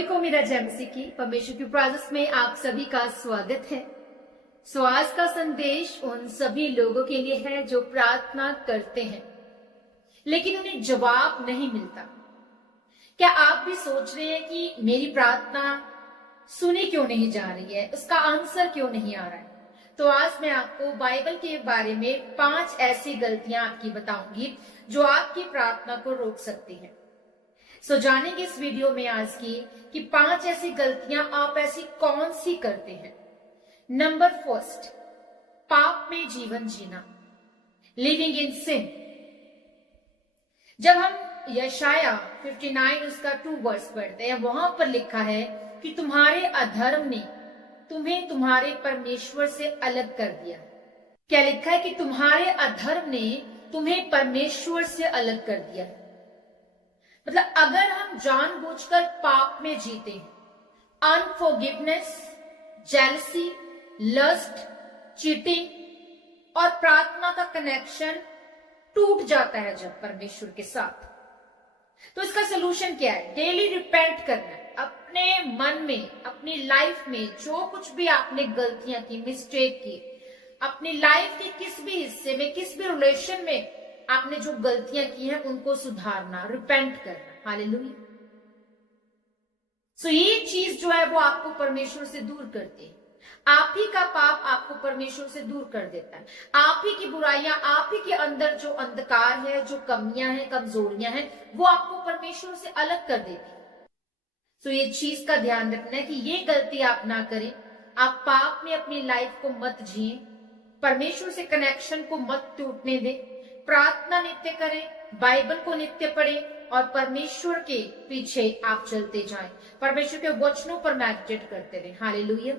सभी को मेरा जय मसीह की परमेश्वर की प्रार्थना में आप सभी का स्वागत है। आज का संदेश उन सभी लोगों के लिए है जो प्रार्थना करते हैं लेकिन उन्हें जवाब नहीं मिलता। क्या आप भी सोच रहे हैं कि मेरी प्रार्थना सुनी क्यों नहीं जा रही है, उसका आंसर क्यों नहीं आ रहा है? तो आज मैं आपको बाइबल के बारे में 5 ऐसी गलतियां आपकी बताऊंगी जो आपकी प्रार्थना को रोक सकती हैं। जानेंगे इस वीडियो में आज की कि 5 ऐसी गलतियां आप ऐसी कौन सी करते हैं। नंबर 1, पाप में जीवन जीना, लिविंग इन सिन। जब हम यशाया 59 उसका 2 वर्स पढ़ते हैं, वहां पर लिखा है कि तुम्हारे अधर्म ने तुम्हें तुम्हारे परमेश्वर से अलग कर दिया। क्या लिखा है कि तुम्हारे अधर्म ने तुम्हें परमेश्वर से अलग कर दिया। मतलब अगर हम जानबूझकर पाप में जीते हैं, अनफॉरगिवनेस, जेलसी, लस्ट, चीटिंग और प्रार्थना का कनेक्शन टूट जाता है जब परमेश्वर के साथ, तो इसका सोल्यूशन क्या है? डेली रिपेंट करना है। अपने मन में, अपनी लाइफ में जो कुछ भी आपने गलतियां की, मिस्टेक की, अपनी लाइफ के किस भी हिस्से में, किस भी रिलेशन में आपने जो गलतियां की हैं उनको सुधारना, रिपेंट करना। हालेलुया। ये चीज जो है वो आपको परमेश्वर से दूर करती है। आप ही का पाप आपको परमेश्वर से दूर कर देता है। आप ही की बुराइयां, आप ही के अंदर जो अंधकार है, जो कमियां हैं, कमजोरियां हैं, वो आपको परमेश्वर से अलग कर देती है। ये चीज का ध्यान रखना है कि ये गलती आप ना करें। आप पाप में अपनी लाइफ को मत जिए, परमेश्वर से कनेक्शन को मत टूटने दें, प्रार्थना नित्य करें, बाइबल को नित्य पढ़ें और परमेश्वर के पीछे आप चलते जाएं, परमेश्वर के वचनों पर मेडिटेट करते रहें। हालेलुया।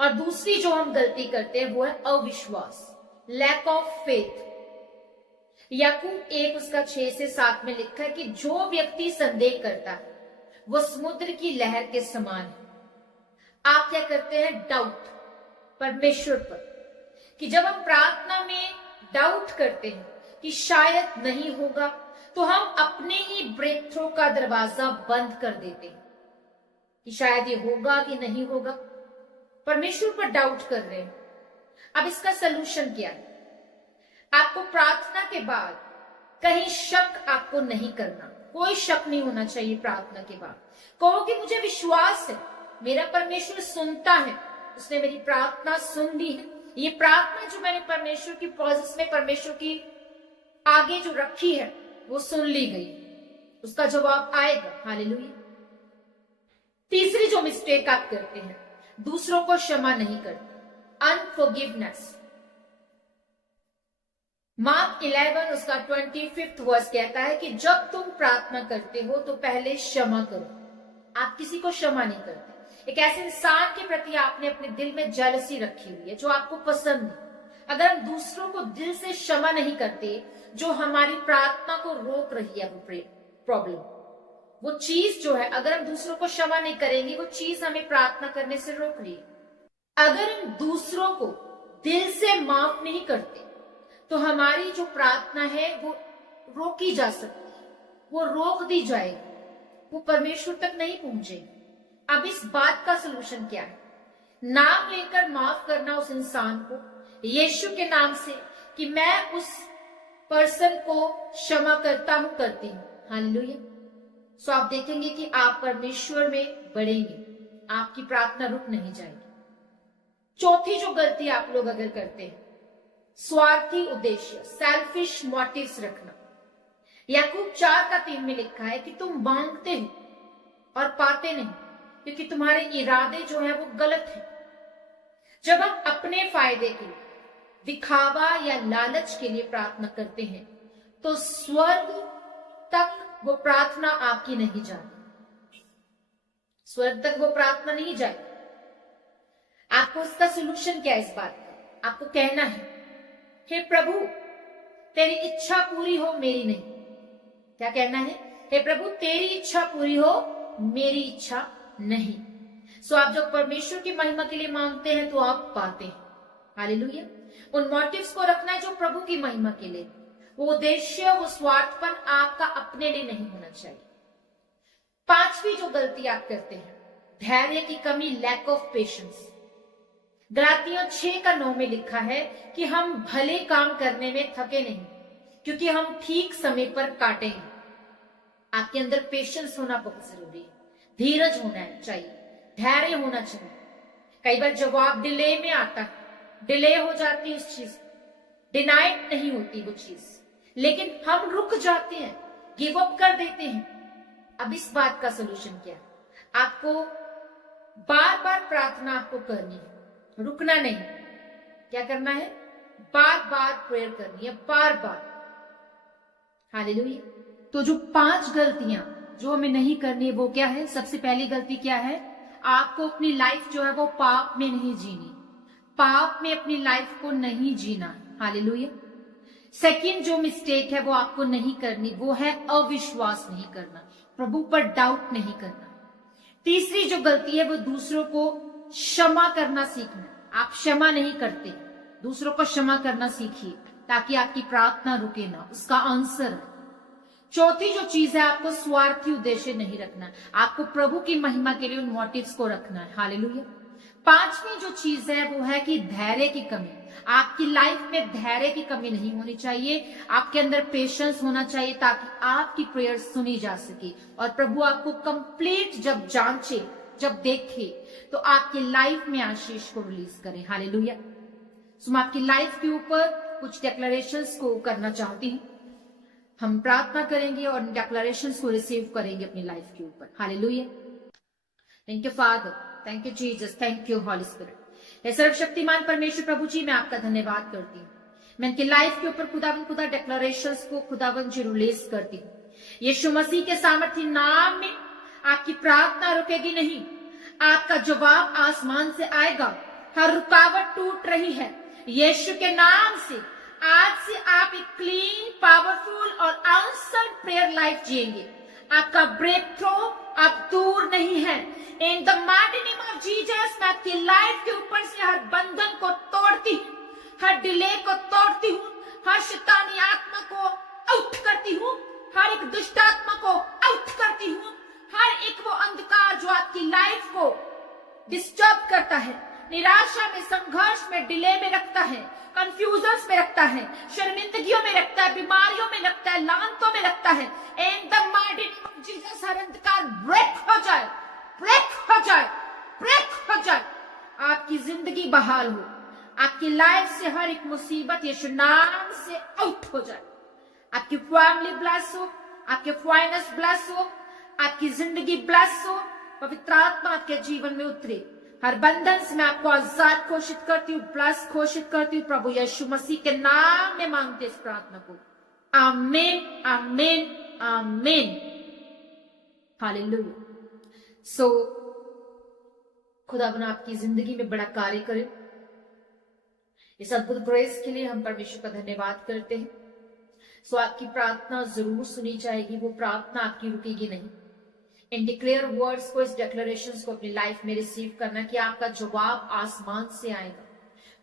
और दूसरी जो हम गलती करते हैं वो है अविश्वास, लैक ऑफ फेथ। याकूब 1 उसका 6 से 7 में लिखा है कि जो व्यक्ति संदेह करता है वो समुद्र की लहर के समान है। आप क्या करते हैं? डाउट परमेश्वर पर, कि जब हम प्रार्थना में डाउट करते हैं कि शायद नहीं होगा, तो हम अपने ही ब्रेक थ्रू का दरवाजा बंद कर देते हैं कि शायद ये होगा कि नहीं होगा। परमेश्वर पर डाउट कर रहे हैं। अब इसका सलूशन क्या है? आपको प्रार्थना के बाद कहीं शक आपको नहीं करना, कोई शक नहीं होना चाहिए। प्रार्थना के बाद कहो कि मुझे विश्वास है, मेरा परमेश्वर सुनता है, उसने मेरी प्रार्थना सुन ली है। ये प्रार्थना जो मैंने परमेश्वर की प्रेजेंस में, परमेश्वर की आगे जो रखी है, वो सुन ली गई, उसका जवाब आएगा। हालेलुया। तीसरी जो मिस्टेक आप करते हैं, दूसरों को क्षमा नहीं करते, अनफॉरगिवनेस। मार्क 11 उसका 25 वर्स कहता है कि जब तुम प्रार्थना करते हो तो पहले क्षमा करो। आप किसी को क्षमा नहीं करते। एक ऐसे इंसान के प्रति आपने अपने दिल में जेलसी रखी हुई है जो आपको पसंद नहीं। अगर हम दूसरों को दिल से क्षमा नहीं करते, जो हमारी प्रार्थना को रोक रही है, वो प्रॉब्लम, वो चीज जो है, अगर हम दूसरों को क्षमा नहीं करेंगे, वो चीज हमें प्रार्थना करने से रोक रही है। अगर हम दूसरों को दिल से माफ नहीं करते तो हमारी जो प्रार्थना है वो रोकी जा सकती है, वो रोक दी जाएगी, वो परमेश्वर तक नहीं पहुंचेगी। अब इस बात का सलूशन क्या है? नाम लेकर माफ करना उस इंसान को, यीशु के नाम से, कि मैं उस पर्सन को क्षमा करता हूं, करती हूं। हालेलुया। आप देखेंगे कि आप परमेश्वर में बढ़ेंगे, आपकी प्रार्थना रुक नहीं जाएगी। चौथी जो गलती आप लोग अगर करते हैं, स्वार्थी उद्देश्य, सेल्फिश मोटिव्स रखना। याकूब 4 का 3 में लिखा है कि तुम मांगते हो और पाते नहीं, क्योंकि तुम्हारे इरादे जो है वो गलत है। जब हम अपने फायदे के लिए, दिखावा या लालच के लिए प्रार्थना करते हैं तो स्वर्ग तक वो प्रार्थना आपकी नहीं जाती, स्वर्ग तक वो प्रार्थना नहीं जाती। आपको इसका सलूशन क्या है? इस बात का आपको कहना है, हे प्रभु तेरी इच्छा पूरी हो, मेरी नहीं। क्या कहना है? हे प्रभु तेरी इच्छा पूरी हो, मेरी इच्छा नहीं। आप जब परमेश्वर की महिमा के लिए मांगते हैं तो आप पाते हैं। हालेलुया। उन मोटिव्स को रखना है जो प्रभु की महिमा के लिए, वो उद्देश्य, वो स्वार्थपन आपका अपने लिए नहीं होना चाहिए। 5वीं जो गलती आप करते हैं, धैर्य की कमी, लैक ऑफ पेशेंस। गलातियों 6:9 में लिखा है कि हम भले काम करने में थके नहीं, क्योंकि हम ठीक समय पर काटेंगे। आपके अंदर पेशेंस होना बहुत जरूरी है, धीरज होना चाहिए, धैर्य होना चाहिए। कई बार जवाब डिले में आता है, डिले हो जाती है उस चीज, डिनाइड नहीं होती वो चीज, लेकिन हम रुक जाते हैं, गिव अप कर देते हैं। अब इस बात का सोल्यूशन क्या है? आपको बार बार प्रार्थना आपको करनी है, रुकना नहीं। क्या करना है? बार बार प्रेयर करनी है, बार बार। हालेलुया। तो जो 5 गलतियां जो हमें नहीं करनी है वो क्या है? सबसे पहली गलती क्या है? आपको अपनी लाइफ जो है वो पाप में नहीं जीनी, पाप में अपनी लाइफ को नहीं जीना। हालेलुया। सेकंड जो मिस्टेक है वो आपको नहीं करनी, वो है अविश्वास नहीं करना, प्रभु पर डाउट नहीं करना। तीसरी जो गलती है वो दूसरों को क्षमा करना सीखना। आप क्षमा नहीं करते, दूसरों को क्षमा करना सीखिए ताकि आपकी प्रार्थना रुके ना, उसका आंसर है। चौथी जो चीज है, आपको स्वार्थी उद्देश्य नहीं रखना, आपको प्रभु की महिमा के लिए उन मोटिव्स को रखना है। हालेलुया। पांचवी जो चीज है वो है कि धैर्य की कमी। आपकी लाइफ में धैर्य की कमी नहीं होनी चाहिए, आपके अंदर पेशेंस होना चाहिए ताकि आपकी प्रेयर सुनी जा सके और प्रभु आपको कंप्लीट जब जांचे, जब देखे तो आपकी लाइफ में आशीष को रिलीज करें। हालेलुया। सो मैं आपकी लाइफ के ऊपर कुछ डिक्लेरेशंस को करना चाहती हूँ। हम प्रार्थना करेंगे और डिक्लेरेशंस को रिसीव करेंगे अपनी लाइफ के ऊपर। हालेलुया। Thank you father, thank you Jesus, thank you holy spirit. हे सर्वशक्तिमान परमेश्वर प्रभु जी, मैं आपका धन्यवाद करती हूँ। मैं इनकी लाइफ के ऊपर खुदा डिक्लेरेशंस को खुदावन जी रिलीज करती हूँ। यीशु मसीह के सामर्थ्य नाम में आपकी प्रार्थना रुकेगी नहीं, आपका जवाब आसमान से आएगा। हर रुकावट टूट रही है यीशु के नाम से। आज से आप एक क्लीन, पावरफुल और आंसर्ड प्रेयर लाइफ जिएंगे। आपका ब्रेक थ्रू अब दूर नहीं है। In the mighty name of Jesus, मैं आपकी लाइफ के ऊपर से हर बंधन को तोड़ती हूँ, हर डिले को तोड़ती हूँ, हर शैतानी आत्मा को आउट करती हूँ, हर एक दुष्ट आत्मा को आउट करती हूँ, हर एक वो अंधकार जो आपकी लाइफ को डिस्टर्ब करता है, निराशा में, संघर्ष में, डिले में रखता है, कंफ्यूजन में रखता है, शर्मिंदगियों में रखता है, बीमारियों में रखता है, लानतों में रखता है। In the mighty name of Jesus, हर अंधकार ब्रेक हो जाए, ब्रेक हो जाए, ब्रेक हो जाए। आपकी जिंदगी बहाल हो, आपकी लाइफ से हर एक मुसीबत यीशु नाम से आउट हो जाए। आपकी फैमिली ब्लेस हो, आपके फाइनेंस ब्लेस हो, आपकी जिंदगी ब्लेस हो, पवित्र आत्मा आपके जीवन में उतरे। हर बंधन से मैं आपको आजाद घोषित करती हूँ, ब्लेस घोषित करती हूँ। प्रभु यीशु मसीह के नाम में मांगते इस प्रार्थना को। आमीन, आमीन, आमीन। हालेलुया। सो खुदावन आपकी जिंदगी में बड़ा कार्य करे। इस अद्भुत ग्रेस के लिए हम परमेश्वर का धन्यवाद करते हैं। सो आपकी प्रार्थना जरूर सुनी जाएगी, वो प्रार्थना आपकी रुकेगी नहीं। इन डिक्लेयर वर्ड्स को, इस डिक्लेरेशंस को अपनी लाइफ में रिसीव करना कि आपका जवाब आसमान से आएगा।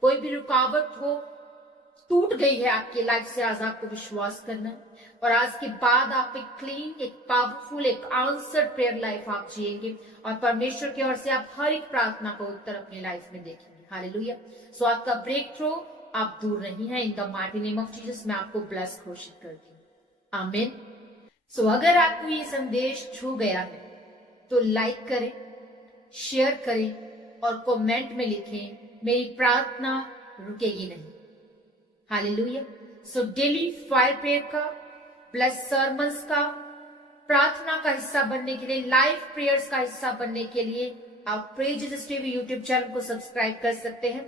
कोई भी रुकावट वो टूट गई है आपकी लाइफ से, आज आपको विश्वास करना है और आज के बाद आप एक क्लीन, एक पावरफुल, एक आंसर्ड प्रेयर लाइफ आप जिएंगे और परमेश्वर की ओर से आप हर एक प्रार्थना को उत्तर अपनी लाइफ में देखेंगे। हालेलुया। सो आपका ब्रेक थ्रू आप दूर नहीं है। In the mighty name of Jesus मैं आपको ब्लेस घोषित करती हूँ। आमीन। सो अगर आपको ये संदेश छू गया है तो लाइक करें, शेयर करें और कमेंट में लिखें, मेरी प्रार्थना रुकेगी नहीं। Hallelujah. So daily fire prayer का, प्लस सरमन्स का, प्रार्थना का हिस्सा बनने के लिए, लाइव प्रेयर्स का हिस्सा बनने के लिए आप pray Jesus TV YouTube channel को सब्सक्राइब कर सकते हैं।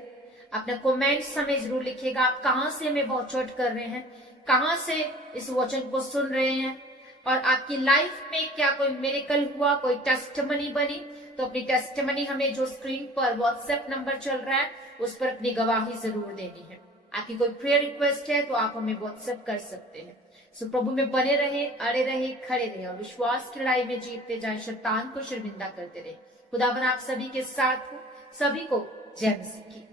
अपना कमेंट्स हमें जरूर लिखिएगा, आप कहां से हमें वॉच आउट कर रहे हैं, कहां से इस वचन को सुन रहे हैं और आपकी लाइफ में क्या कोई मिरेकल हुआ, कोई टेस्टिमनी बनी, तो अपनी टेस्टिमनी हमें जो स्क्रीन पर व्हाट्सएप नंबर चल रहा है उस पर अपनी गवाही जरूर देनी है। आपकी कोई प्रेयर रिक्वेस्ट है तो आप हमें व्हाट्सएप कर सकते हैं। सो प्रभु में बने रहे, अड़े रहे, खड़े रहे और विश्वास की लड़ाई में जीतते जाए, शैतान को शर्मिंदा करते रहे। खुदावन आप सभी के साथ हो। सभी को जय मसीह की।